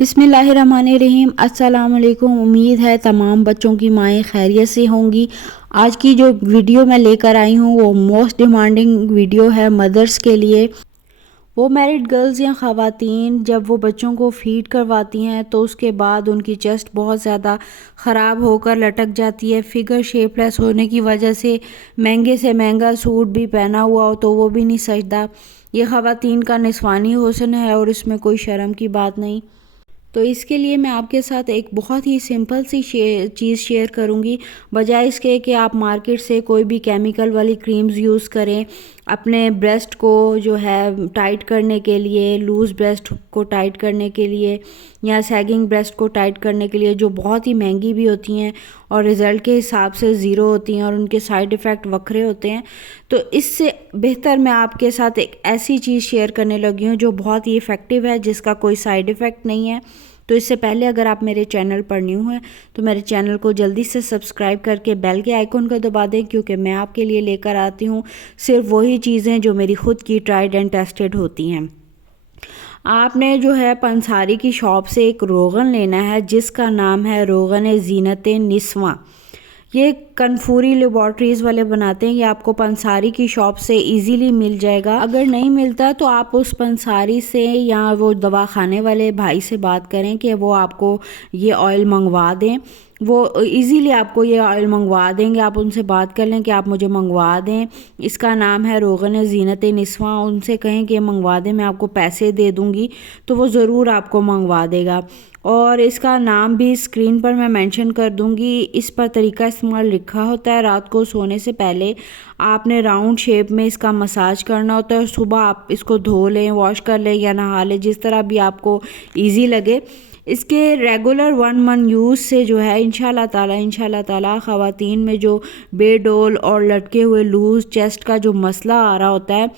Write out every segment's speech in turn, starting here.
बिस्मिल्लाहिर्रहमानिर्रहीम। अस्सलाम वालेकुम। उम्मीद है तमाम बच्चों की माएँ खैरियत से होंगी। आज की जो वीडियो मैं लेकर आई हूँ वो मोस्ट डिमांडिंग वीडियो है मदर्स के लिए। वो मैरिड गर्ल्स या ख़वातीन जब वो बच्चों को फ़ीड करवाती हैं तो उसके बाद उनकी चेस्ट बहुत ज़्यादा ख़राब होकर लटक जाती है। फिगर शेपलेस होने की वजह से महंगे से महंगा सूट भी पहना हुआ हो तो वो भी नहीं सजदा। ये ख़वातीन का निस्वानी हुस्न है और इसमें कोई शर्म की बात नहीं। तो इसके लिए मैं आपके साथ एक बहुत ही सिंपल सी चीज़ शेयर करूंगी। बजाय इसके कि आप मार्केट से कोई भी केमिकल वाली क्रीम्स यूज़ करें अपने ब्रेस्ट को जो है टाइट करने के लिए, लूज़ ब्रेस्ट को टाइट करने के लिए या सैगिंग ब्रेस्ट को टाइट करने के लिए, जो बहुत ही महंगी भी होती हैं और रिज़ल्ट के हिसाब से ज़ीरो होती हैं और उनके साइड इफ़ेक्ट वक्रे होते हैं। तो इससे बेहतर मैं आपके साथ एक ऐसी चीज़ शेयर करने लगी हूँ जो बहुत ही इफ़ेक्टिव है, जिसका कोई साइड इफ़ेक्ट नहीं है। तो इससे पहले अगर आप मेरे चैनल पर न्यू हैं तो मेरे चैनल को जल्दी से सब्सक्राइब करके बेल के आइकन को दबा दें, क्योंकि मैं आपके लिए लेकर आती हूँ सिर्फ वही चीज़ें जो मेरी खुद की ट्राइड एंड टेस्टेड होती हैं। आपने जो है पंसारी की शॉप से एक रोगन लेना है जिसका नाम है रोगन ज़ीनत निस्वा। ये कनफूरी लेबॉर्ट्रीज़ वाले बनाते हैं। ये आपको पंसारी की शॉप से इजीली मिल जाएगा। अगर नहीं मिलता तो आप उस पंसारी से या वो दवाखाने वाले भाई से बात करें कि वो आपको ये ऑयल मंगवा दें। वो इजीली आपको ये ऑयल मंगवा देंगे। आप उनसे बात कर लें कि आप मुझे मंगवा दें। इसका नाम है रोगन ज़ीनत निस्वा। उनसे कहें कि मंगवा दें, मैं आपको पैसे दे दूँगी, तो वो ज़रूर आपको मंगवा देगा। और इसका नाम भी स्क्रीन पर मैं मेंशन कर दूंगी। इस पर तरीका इस्तेमाल लिखा होता है। रात को सोने से पहले आपने राउंड शेप में इसका मसाज करना होता है और सुबह आप इसको धो लें, वॉश कर लें या नहा लें, जिस तरह भी आपको इजी लगे। इसके रेगुलर 1 मंथ यूज़ से जो है इंशाल्लाह ताला ख़वातीन में जो बेडोल और लटके हुए लूज़ चेस्ट का जो मसला आ रहा होता है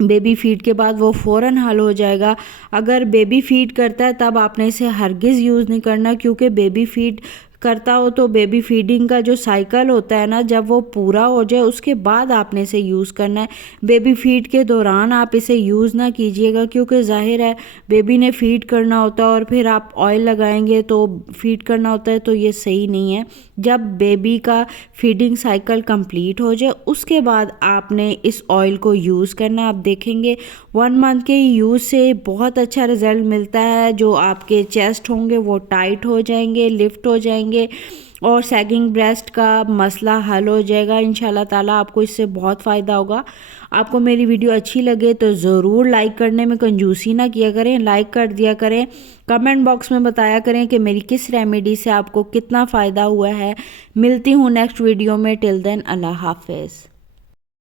बेबी फीड के बाद वो फ़ौरन हल हो जाएगा। अगर बेबी फीड करता है तब आपने इसे हरगिज़ यूज़ नहीं करना, क्योंकि बेबी फीड करता हो तो बेबी फीडिंग का जो साइकिल होता है ना, जब वो पूरा हो जाए उसके बाद आपने इसे यूज़ करना है। बेबी फीड के दौरान आप इसे यूज़ ना कीजिएगा, क्योंकि जाहिर है बेबी ने फीड करना होता है और फिर आप ऑयल लगाएंगे तो फीड करना होता है, तो ये सही नहीं है। जब बेबी का फीडिंग साइकिल कंप्लीट हो जाए उसके बाद आपने इस ऑयल को यूज़ करना है। आप देखेंगे 1 मंथ के यूज़ से बहुत अच्छा रिज़ल्ट मिलता है। जो आपके चेस्ट होंगे वो टाइट हो जाएंगे, लिफ्ट हो जाएंगे और सैगिंग ब्रेस्ट का मसला हल हो जाएगा। इंशाल्लाह ताला आपको इससे बहुत फ़ायदा होगा। आपको मेरी वीडियो अच्छी लगे तो ज़रूर लाइक करने में कंजूसी ना किया करें, लाइक कर दिया करें। कमेंट बॉक्स में बताया करें कि मेरी किस रेमेडी से आपको कितना फ़ायदा हुआ है। मिलती हूँ नेक्स्ट वीडियो में। टिल देन अल्लाह हाफिज़।